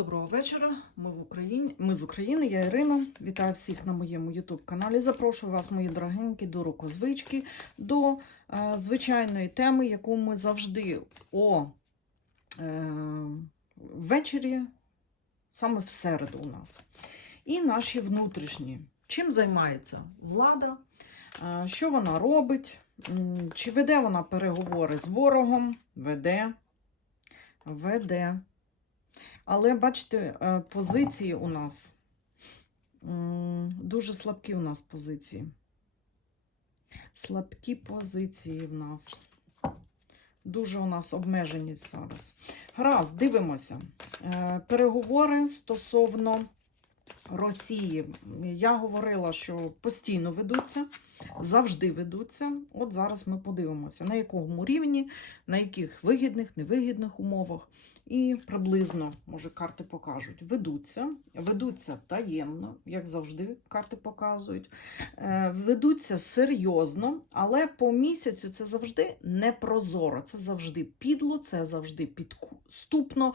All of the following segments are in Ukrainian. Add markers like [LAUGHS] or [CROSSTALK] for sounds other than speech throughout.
Доброго вечора. Ми в Україні. Ми з України. Я Ірина. Вітаю всіх на моєму youtube каналі. Запрошую вас, мої дорогенькі, до рукозвички, до е, звичайної теми, яку ми завжди о е, ввечері, саме в середу у нас. І наші внутрішні. Чим займається влада? Е, що вона робить? Чи веде вона переговори з ворогом? Веде. Веде. Але бачите, е, позиції у нас дуже слабкі у нас позиції. Слабкі позиції в нас. Дуже у нас обмеженість зараз. Гаразд, дивимося. Е, Переговори стосовно Росії. Я говорила, що постійно ведуться, завжди ведуться. От зараз ми подивимося, на якому рівні, на яких вигідних, невигідних умовах. І приблизно, може, карти покажуть, ведуться, ведуться таємно, як завжди, карти показують. Е, Ведуться серйозно, але по місяцю це завжди непрозоро, це завжди підло, це завжди підступно.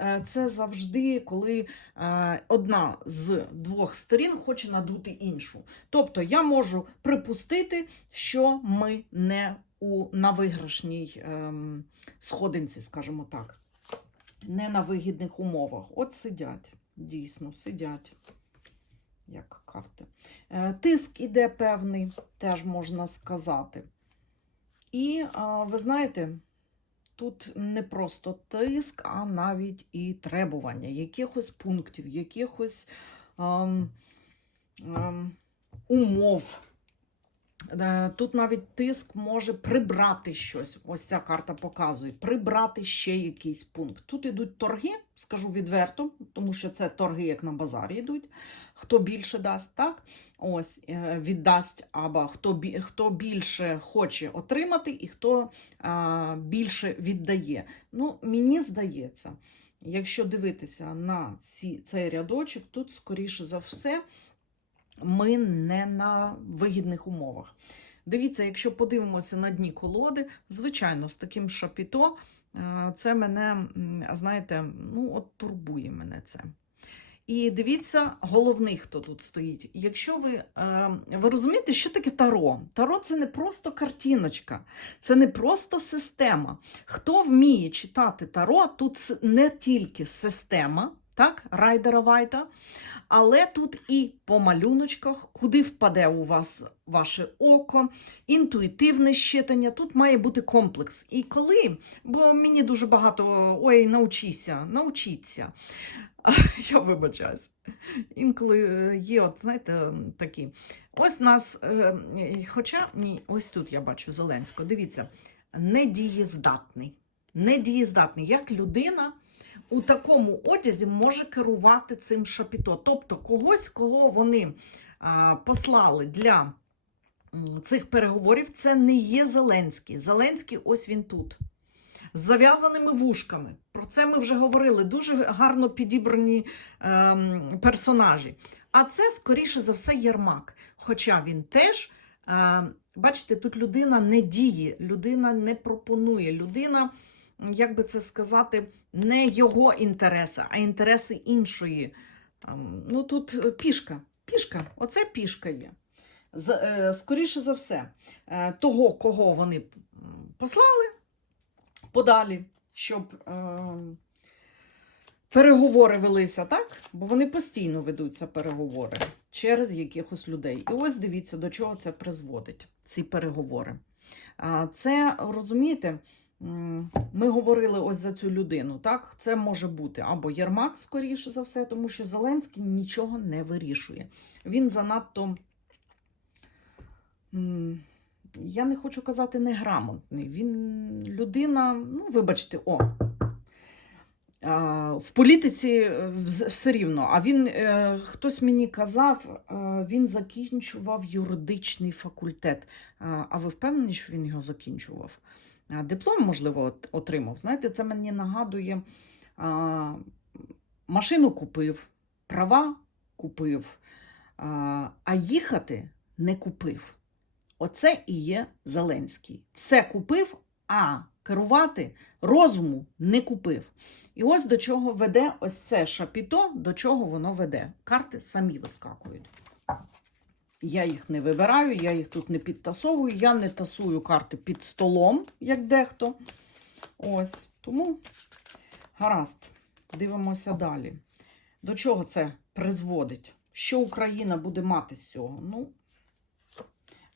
Е, Це завжди, коли е, одна з двох сторін хоче надути іншу. Тобто я можу припустити, що ми не у на виграшній ем, сходинці, скажімо так не на вигідних умовах. От сидять, дійсно, сидять, як карти. Е, Тиск іде певний, теж можна сказати. І ви знаєте, тут не просто тиск, а навіть і требування якихось пунктів, якихось ем, ем, умов. Е, Тут навіть тиск може прибрати щось. Ось ця карта показує, прибрати ще якийсь пункт. Тут йдуть торги, скажу відверто, тому що це торги, як на базарі йдуть. Хто більше дасть, так? Ось е, віддасть, або хто хто більше хоче отримати, і хто а, більше віддає. Ну, мені здається, якщо дивитися на ці, цей рядочок, тут, скоріше за все, ми не на вигідних умовах. Дивіться, якщо подивимося на дні колоди, звичайно, з таким шапіто, е, це мене, знаєте, ну, от турбує мене це. І дивіться, головний, хто тут стоїть. Якщо ви, е, ви розумієте, що таке таро? Таро це не просто картиночка, це не просто система. Хто вміє читати таро, тут не тільки система, так, райдера Вайта, але тут і по малюночках, куди впаде у вас ваше око, інтуїтивне щитання, тут має бути комплекс. І коли, бо мені дуже багато ой, навчися, навчіться. [LAUGHS] Я вибачаюсь. Інколи е, є, от, знаєте, такі. Ось нас, е, хоча ні, ось тут я бачу Зеленського. Дивіться, недієздатний. Недієздатний, як людина у такому одязі може керувати цим шапіто. Тобто когось, кого вони послали для цих переговорів, це не є Зеленський. Зеленський ось він тут. З зав'язаними вушками. Про це ми вже говорили. Дуже гарно підібрані ем, персонажі. А це, скоріше за все, Єрмак. Хоча він теж, е, бачите, тут людина не діє, людина не пропонує, людина, як би це сказати, не його інтереси, а інтереси іншої. Там, ну тут е, пішка, пішка, оце пішка є. Е, скоріше за все, е, того, кого вони послали подалі, щоб е, переговори велися, так? Бо вони постійно ведуться переговори через якихось людей. І ось дивіться, до чого це призводить, ці переговори. Це, розумієте, ми говорили ось за цю людину. так? Це може бути або Єрмак, скоріше за все, тому що Зеленський нічого не вирішує. Він занадто. Я не хочу казати неграмотний. Він людина, ну, вибачте, о. В політиці е, все рівно. А він, е, хтось мені казав, е, він закінчував юридичний факультет. А а ви впевнені, що він його закінчував? Диплом, можливо, отримав. Знаєте, це мені нагадує, машину купив, права купив, а, їхати не купив. Оце і є Зеленський. Все купив, а керувати розуму не купив. І ось до чого веде ось це шапіто, до чого воно веде. Карти самі вискакують. Я їх не вибираю, я їх тут не підтасовую, я не тасую карти під столом, як дехто. Ось. Тому гаразд. Дивимося далі. До чого це призводить? Що Україна буде мати з цього? Ну,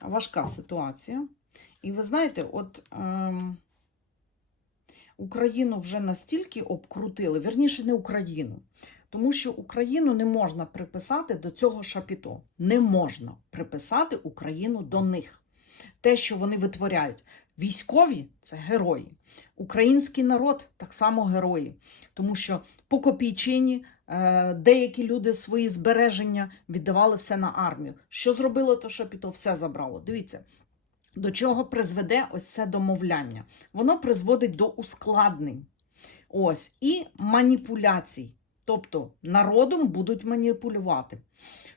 важка ситуація. І ви знаєте, от ем, Україну вже настільки обкрутили, верніше, не Україну. Тому що Україну не можна приписати до цього шапіто. Не можна приписати Україну до них. Те, що вони витворяють. Військові це герої. Український народ так само герої. Тому що по копійчині е, деякі люди свої збереження віддавали все на армію. Що зробило то шапіто? Все забрало. Дивіться, до чого призведе ось це домовляння. Воно призводить до ускладнень. Ось, і маніпуляцій. Тобто народом будуть маніпулювати.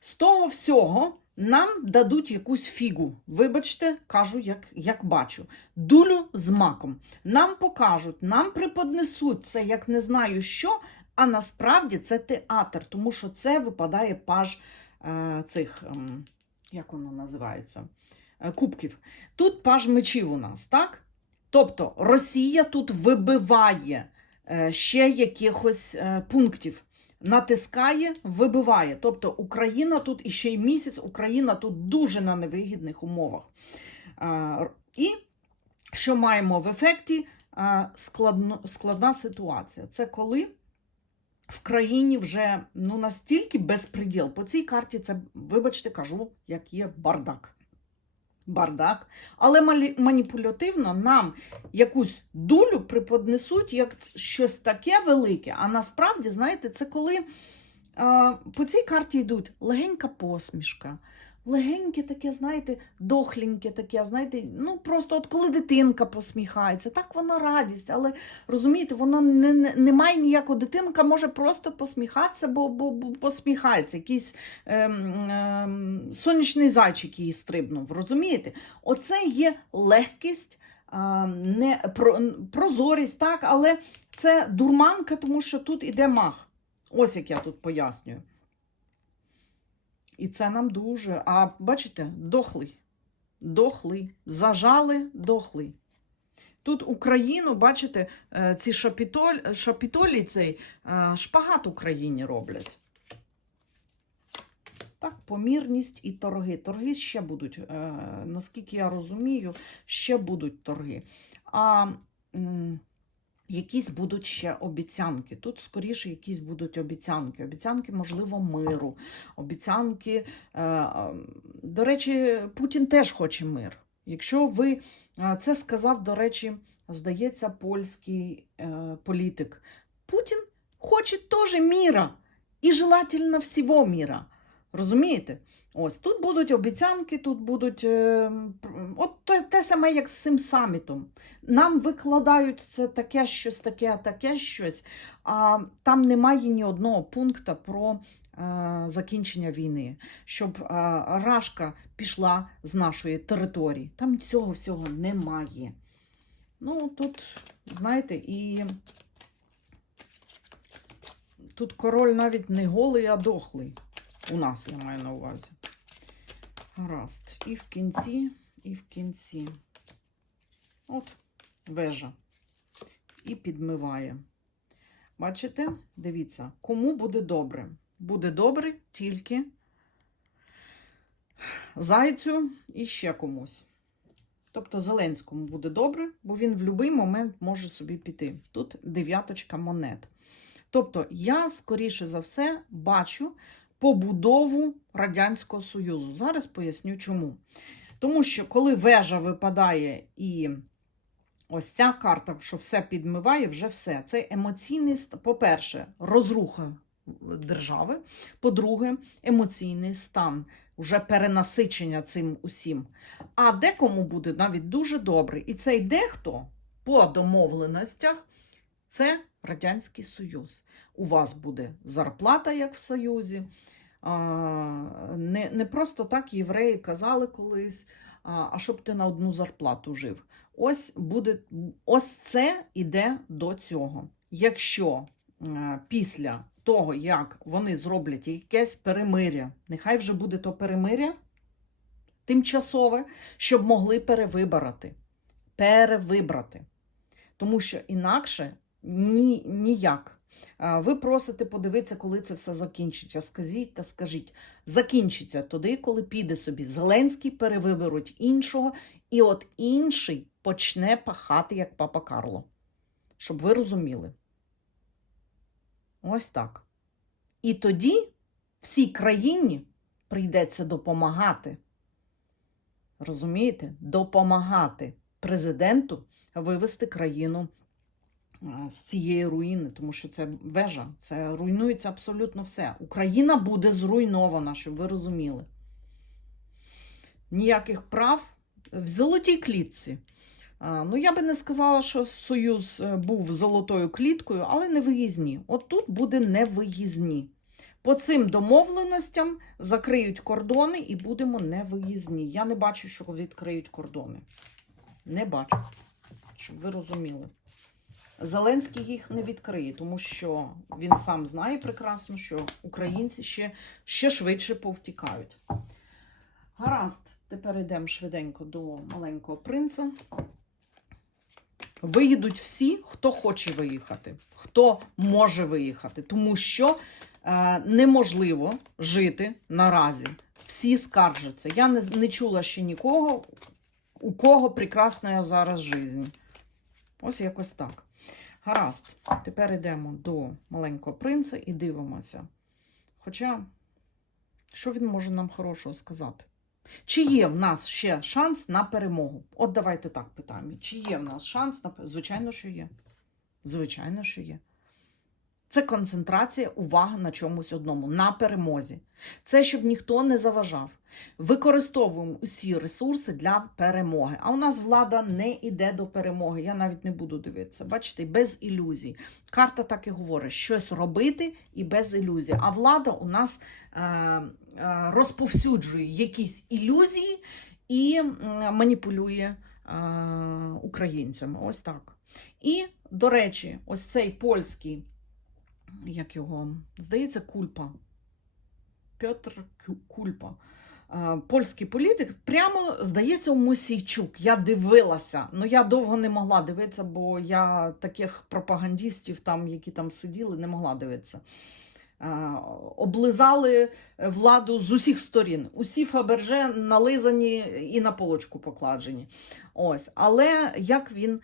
З того всього нам дадуть якусь фігу. Вибачте, кажу, як, як бачу. Дулю з маком. Нам покажуть, нам преподнесуть це, як не знаю що, а насправді це театр, тому що це випадає паж е, цих, ем, як воно називається, е, кубків. Тут паж мечів у нас, так? Тобто Росія тут вибиває е, ще якихось е, пунктів. Натискає, вибиває. Тобто Україна тут і ще й місяць, Україна тут дуже на невигідних умовах. Е, І що маємо в ефекті? Е, Складно, складна ситуація. Це коли в країні вже ну, настільки безпреділ. По цій карті це, вибачте, кажу, як є бардак. Бардак. Але маніпулятивно нам якусь дулю преподнесуть як щось таке велике. А насправді, знаєте, це коли а, по цій карті йдуть легенька посмішка, легеньке таке, знаєте, дохленьке таке, знаєте, ну просто от коли дитинка посміхається, так воно радість, але розумієте, воно не, не, не має ніякого дитинка, може просто посміхатися, бо, бо, бо посміхається. Якийсь ем, ем, сонячний зайчик її стрибнув. Розумієте? Оце є легкість. Не про, прозорість, так, але це дурманка, тому що тут іде мах. Ось як я тут пояснюю. І це нам дуже. А бачите, дохлий. Дохлий. Зажали, дохлий. Тут Україну, бачите, е, ці шапітоль, шапітолі цей е, шпагат Україні роблять. Так, помірність і торги. Торги ще будуть, е, наскільки я розумію, ще будуть торги. А якісь будуть ще обіцянки. Тут скоріше якісь будуть обіцянки. Обіцянки, можливо, миру. Обіцянки. Е, е, до речі, Путін теж хоче мир. Якщо ви е, це сказав, до речі, здається, польський е, політик. Путін хоче теж міра. І желательно всього міра. Розумієте? Ось тут будуть обіцянки, тут будуть. Е, от те, саме, як з цим самітом. Нам викладають це таке щось, таке, таке щось, а там немає ні одного пункту про е, закінчення війни, щоб е, Рашка пішла з нашої території. Там цього всього немає. Ну, тут, знаєте, і тут король навіть не голий, а дохлий. У нас я маю на увазі. Гаразд. І в кінці, і в кінці. От вежа. І підмиває. Бачите? Дивіться, кому буде добре? Буде добре тільки зайцю і ще комусь. Тобто Зеленському буде добре, бо він в будь-який момент може собі піти. Тут дев'яточка монет. Тобто, я, скоріше за все, бачу побудову Радянського Союзу. Зараз поясню чому. Тому що коли вежа випадає і ось ця карта, що все підмиває, вже все. Це емоційний, ст- по-перше, розруха держави, по-друге, емоційний стан, вже перенасичення цим усім. А декому буде навіть дуже добре. І цей дехто по домовленостях це Радянський Союз. У вас буде зарплата, як в Союзі. Не, просто так євреї казали колись, а а щоб ти на одну зарплату жив. Ось буде, ось це іде до цього. Якщо е, після того, як вони зроблять якесь перемиря, нехай вже буде то перемиря тимчасове, щоб могли перевибрати. Перевибрати. Тому що інакше ні, ніяк. Ви просите подивитися, коли це все закінчиться. Скажіть та скажіть. Закінчиться тоді, коли піде собі Зеленський, перевиберуть іншого, і от інший почне пахати, як папа Карло. Щоб ви розуміли. Ось так. І тоді всій країні прийдеться допомагати. Розумієте? Допомагати президенту вивести країну з цієї руїни, тому що це вежа, це руйнується абсолютно все. Україна буде зруйнована, щоб ви розуміли. Ніяких прав в золотій клітці. Ну, я би не сказала, що Союз е, був золотою кліткою, але не виїзні. От тут буде не виїзні. По цим домовленостям закриють кордони і будемо не виїзні. Я не бачу, що відкриють кордони. Не бачу, щоб ви розуміли. Зеленський їх не відкриє, тому що він сам знає прекрасно, що українці ще, ще швидше повтікають. Гаразд, тепер йдемо швиденько до маленького принца. Виїдуть всі, хто хоче виїхати, хто може виїхати, тому що е, неможливо жити наразі. Всі скаржаться. Я не, не чула ще нікого, у кого прекрасна зараз життя. Ось якось так. Гаразд, тепер йдемо до маленького принца і дивимося. Хоча, що він може нам хорошого сказати? Чи є в нас ще шанс на перемогу? От давайте так питаємо. Чи є в нас шанс на перемогу? Звичайно, що є. Звичайно, що є. Це концентрація уваги на чомусь одному, на перемозі. Це щоб ніхто не заважав. Використовуємо усі ресурси для перемоги. А у нас влада не йде до перемоги. Я навіть не буду дивитися. Бачите, без ілюзій. Карта так і говорить: щось робити і без ілюзій. А влада у нас е, е, розповсюджує якісь ілюзії і маніпулює е, українцями. Ось так. І, до речі, ось цей польський як його, здається, Кульпа. Петр Кульпа. Польський політик, прямо здається, у Мосійчук. Я дивилася. Ну я довго не могла дивитися, бо я таких пропагандистів, там, які там сиділи, не могла дивитися. Облизали владу з усіх сторін. Усі фаберже нализані і на полочку покладені. Ось. Але як він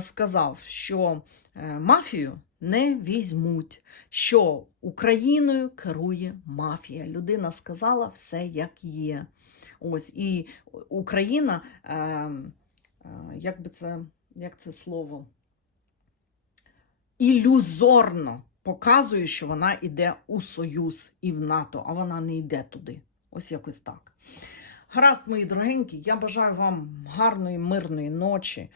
сказав, що е, мафію не візьмуть, що Україною керує мафія. Людина сказала все як є. Ось і Україна, е, е, як би це, як це слово, ілюзорно показує, що вона йде у Союз і в НАТО, а вона не йде туди. Ось якось так. Гаразд, мої дорогенькі, я бажаю вам гарної, мирної ночі,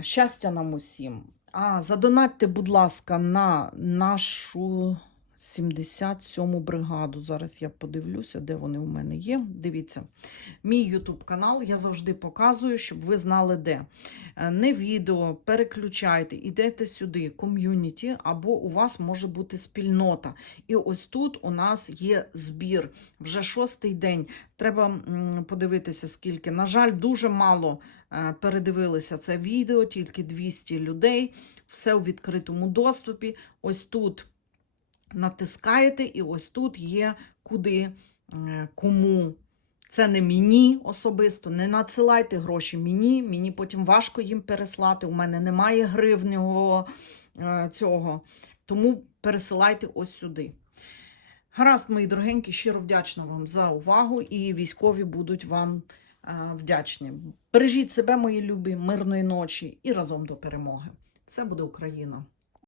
щастя нам усім. А задонатьте, будь ласка, на нашу 77-му бригаду. Зараз я подивлюся, де вони у мене є. Дивіться, мій YouTube канал я завжди показую, щоб ви знали, де. Е, Не відео, переключайте, ідете сюди, ком'юніті, або у вас може бути спільнота. І ось тут у нас є збір. Вже шостий день. Треба подивитися, скільки. На жаль, дуже мало передивилися це відео, тільки 200 людей. Все у відкритому доступі. Ось тут натискаєте, і ось тут є куди е, кому. Це не мені особисто, не надсилайте гроші мені, мені потім важко їм переслати. У мене немає гривневого е, цього. Тому пересилайте ось сюди. Гаразд, мої дорогенькі, щиро вдячна вам за увагу, і військові будуть вам е, вдячні. Бережіть себе, мої любі, мирної ночі і разом до перемоги. Все буде Україна!